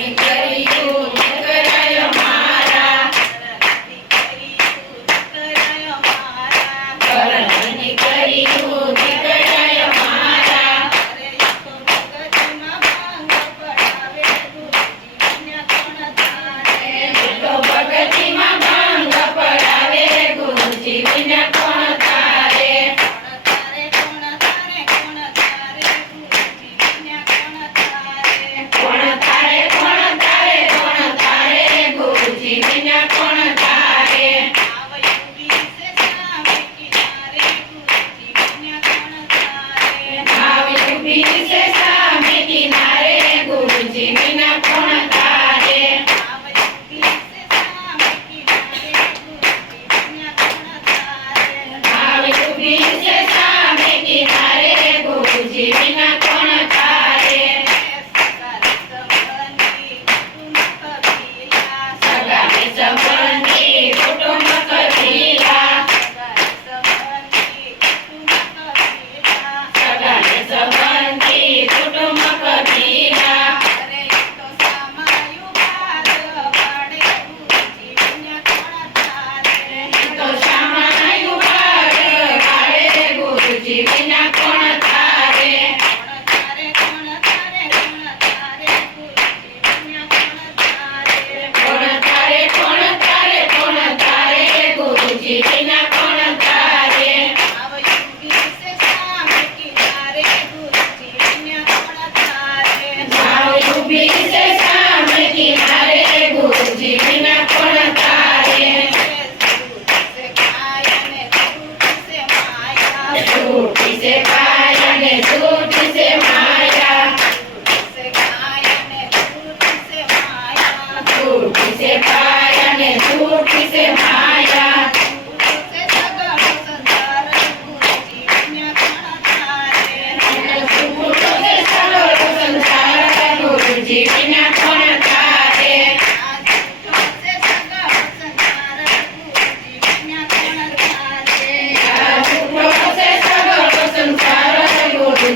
you.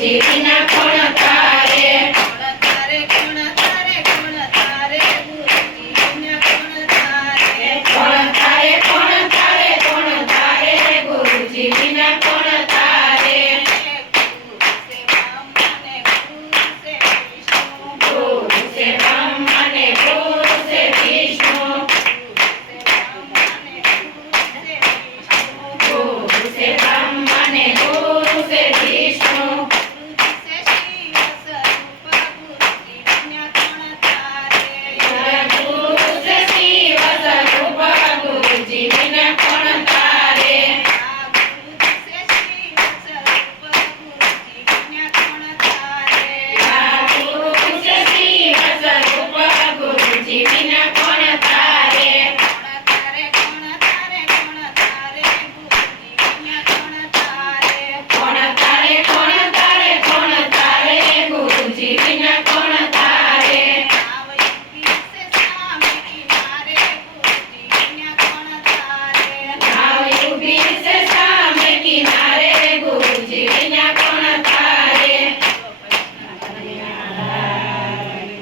ಜೀವಿನ Princess, I'm making out.